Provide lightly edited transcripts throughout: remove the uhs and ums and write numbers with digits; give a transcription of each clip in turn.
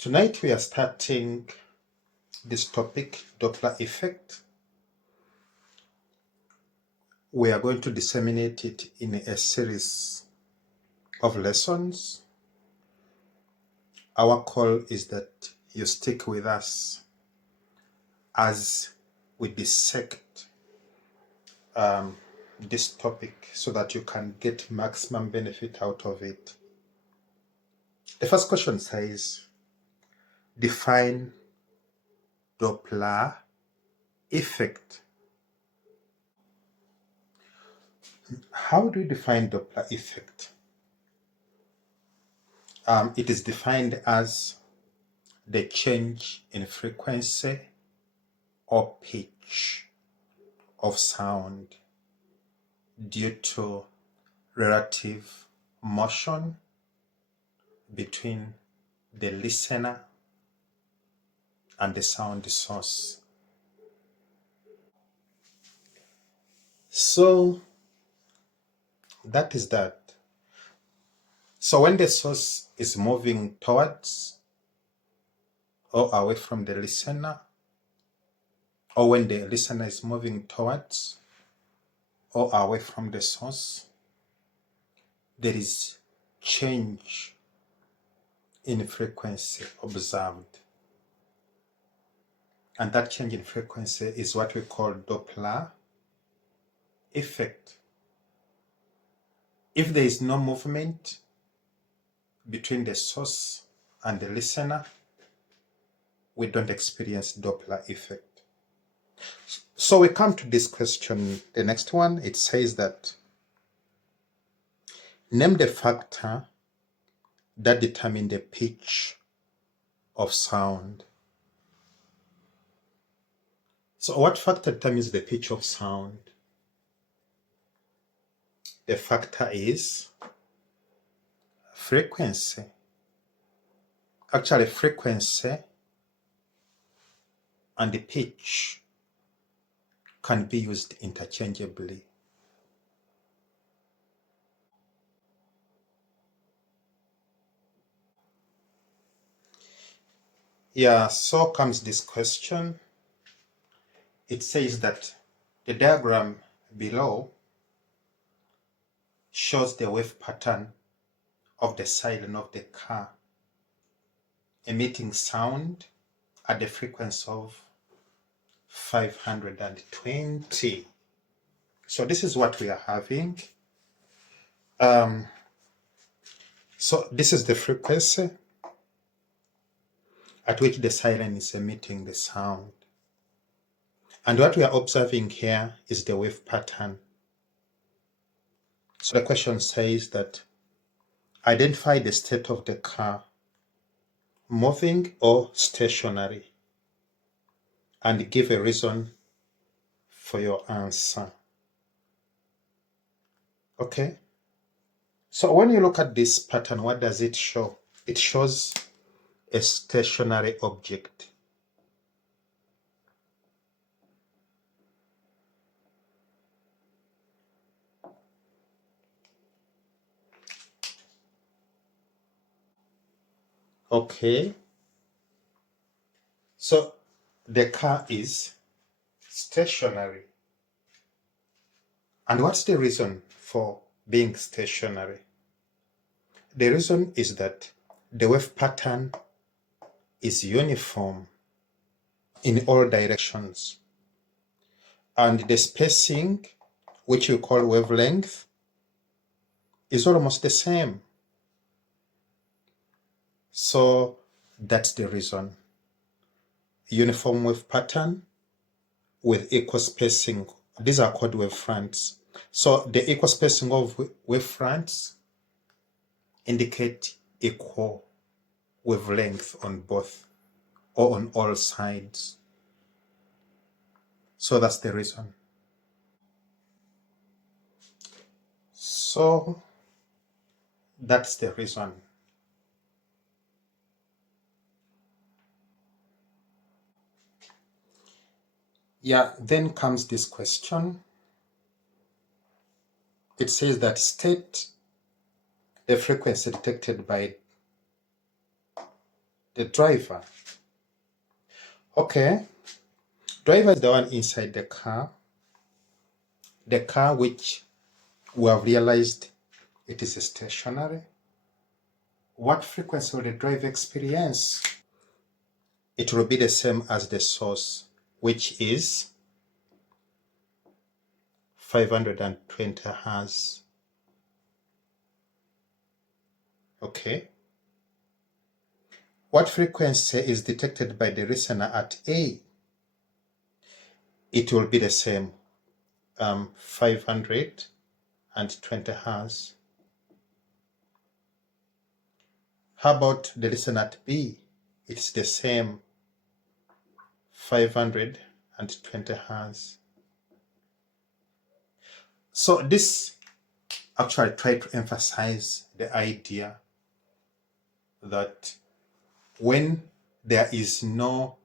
Tonight we are starting this topic, Doppler effect. We are going to disseminate it in a series of lessons. Our call is that you stick with us as we dissect this topic so that you can get maximum benefit out of it. The first question says, define Doppler effect. How do you define Doppler effect? It is defined as the change in frequency or pitch of sound due to relative motion between the listener and the sound source. So that is that. So when the source is moving towards or away from the listener, or when the listener is moving towards or away from the source, there is change in frequency observed. And that change in frequency is what we call Doppler effect. If there is no movement between the source and the listener, we don't experience Doppler effect. So we come to this question, the next one. It says that, name the factor that determine the pitch of sound. So what factor determines the pitch of sound? The factor is frequency. Actually, frequency and the pitch can be used interchangeably. Yeah, so comes this question. It says that the diagram below shows the wave pattern of the siren of the car emitting sound at the frequency of 520. So this is what we are having. So this is the frequency at which the siren is emitting the sound. And what we are observing here is the wave pattern. So the question says that, identify the state of the car, moving or stationary, and give a reason for your answer. Okay? So when you look at this pattern, what does it show? It shows a stationary object. Okay? So the car is stationary. And what's the reason for being stationary? The reason is that the wave pattern is uniform in all directions. And the spacing, which we call wavelength, is almost the same. So that's the reason. Uniform wave pattern with equal spacing. These are called wave fronts. So the equal spacing of wave fronts indicate equal wavelength on both or on all sides. So that's the reason. So that's the reason. Yeah, then comes this question. It says that state the frequency detected by the driver. Okay, driver is the one inside the car which we have realized it is stationary. What frequency will the driver experience? It will be the same as the source, which is 520 Hz. Okay. What frequency is detected by the listener at A? It will be the same, 520 Hz. How about the listener at B? It's the same, 520 Hz. So this actually tries to emphasize the idea that when there is no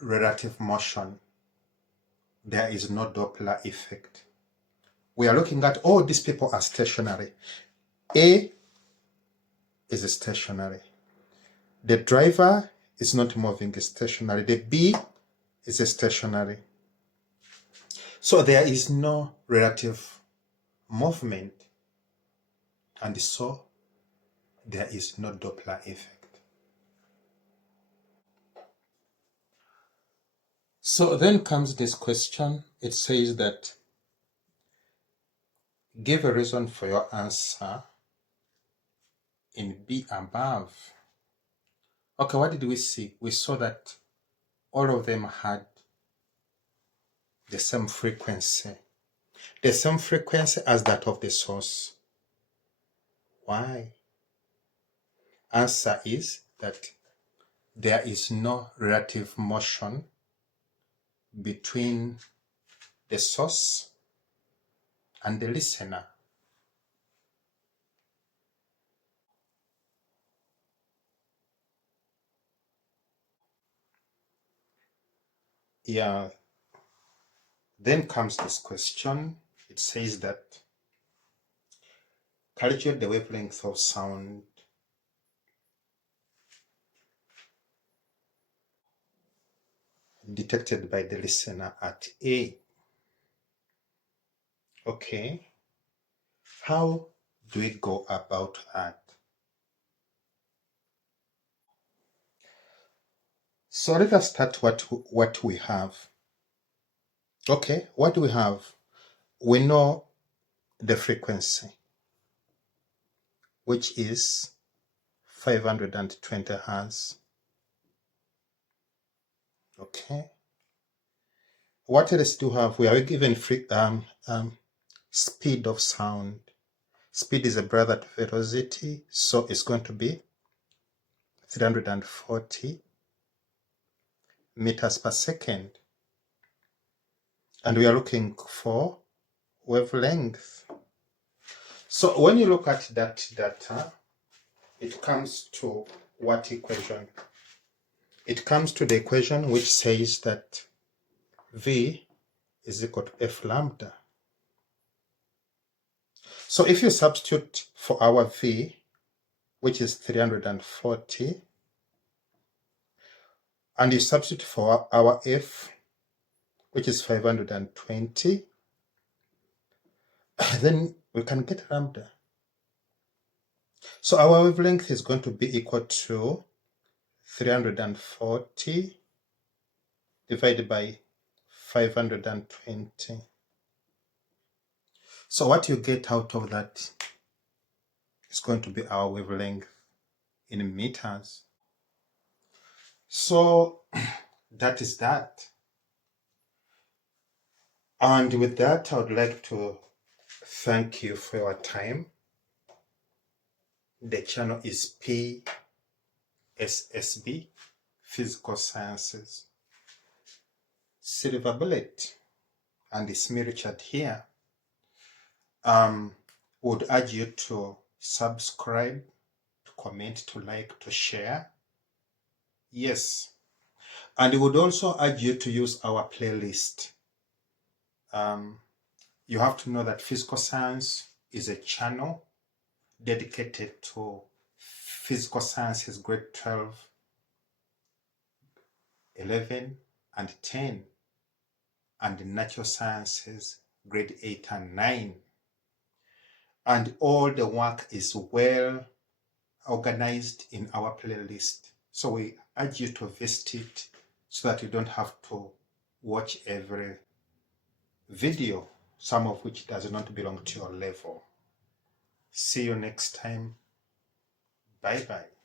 relative motion, there is no Doppler effect. We are looking at all these people are stationary. A is stationary. The driver is not moving, is stationary. The B is stationary. So there is no relative movement, and so there is no Doppler effect. So then comes this question. It says that give a reason for your answer in B above. Okay, what did we see? We saw that all of them had the same frequency. The same frequency as that of the source. Why? Answer is that there is no relative motion between the source and the listener. Yeah. Then comes this question. It says that calculate the wavelength of sound detected by the listener at A. Okay. How do we go about that? So let us start what we have. Okay, what do we have? We know the frequency, which is 520 Hz. Okay. What else do we have? We are given speed of sound. Speed is a brother to velocity, so it's going to be 340 meters per second. And we are looking for wavelength. So when you look at that data, it comes to what equation? It comes to the equation which says that V is equal to F lambda. So if you substitute for our V, which is 340, and you substitute for our F, which is 520, then we can get lambda. So our wavelength is going to be equal to 340 divided by 520. So what you get out of that is going to be our wavelength in meters. So that is that. And with that, I would like to thank you for your time. The channel is PSSB, Physical Sciences. Silver Bullet, and it's me, Richard, here. Would urge you to subscribe, to comment, to like, to share. Yes. And we would also urge you to use our playlist. You have to know that Physical Science is a channel dedicated to physical sciences grade 12 11 and 10, and natural sciences grade 8 and 9. And all the work is well organized in our playlist. So we urge you to visit it so that you don't have to watch every video, some of which does not belong to your level. See you next time. Bye bye.